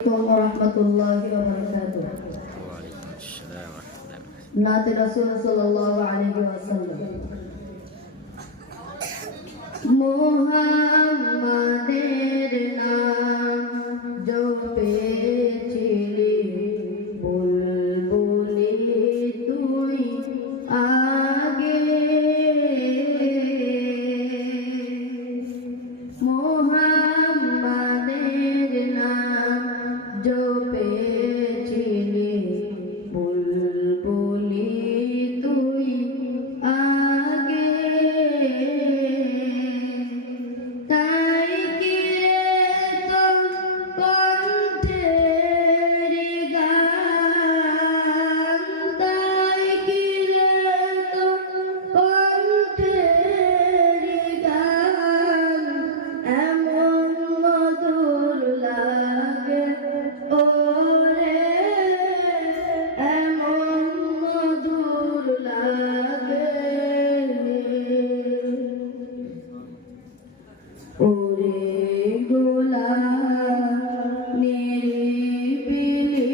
warahmatullahi wabarakatuh. Waalaikumsalam warahmatullahi wabarakatuh. Nabi Rasul sallallahu alaihi wasallam. Muhammader naam jopechili bulbuli tui aage Muhammader naam jopechili bulbuli tui aage তাই কি তো কণ্ঠের গান তাই কি তো কণ্ঠের গান এমন মধুর লাগে ওরে এমন মধুর লাগে ওরে গোলাম নিরিবিলি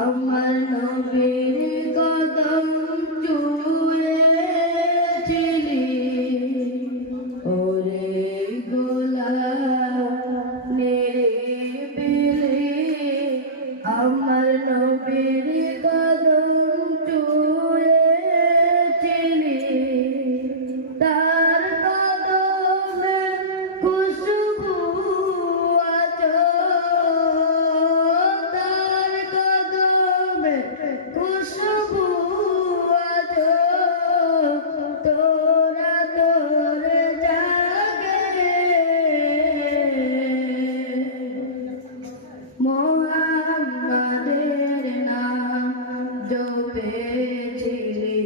আমার নবীর কদম ছুঁয়েছিলি ওরে গোলাম নিরিবিলি আমার নবীর কদম ছুঁয়েছিলি তার কদমে খুশবু আছো তার কদমে খুশবু আছো তোরা তোর জাগে মোহাম্মদের নাম জপেছিলি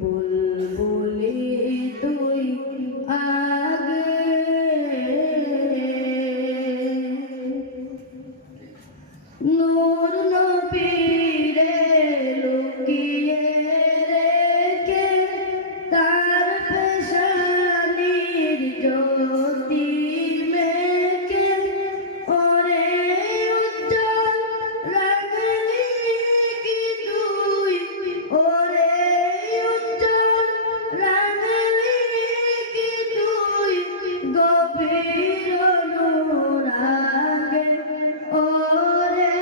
বুলবুলি তুই আগে নূর নবীরে লুকিয়ে রেখে তার পেশানির জ্যোতি মেখে ওরে উজ্জ্বল রাখলি কি তুই ওরে উজ্জ্বল রাখলি কি তুই গভীর অনুরাগে ওরে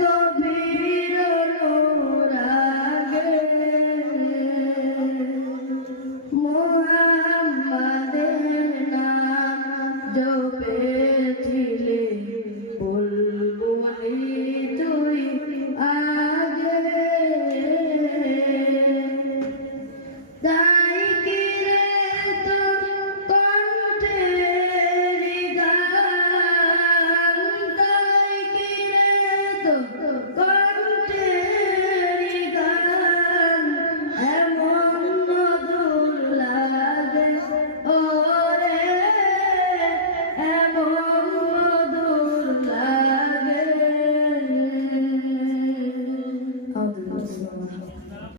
গভীর অনুরাগে মুহাম্মাদের নাম জপেছিলি বুলবুলি তুই আগে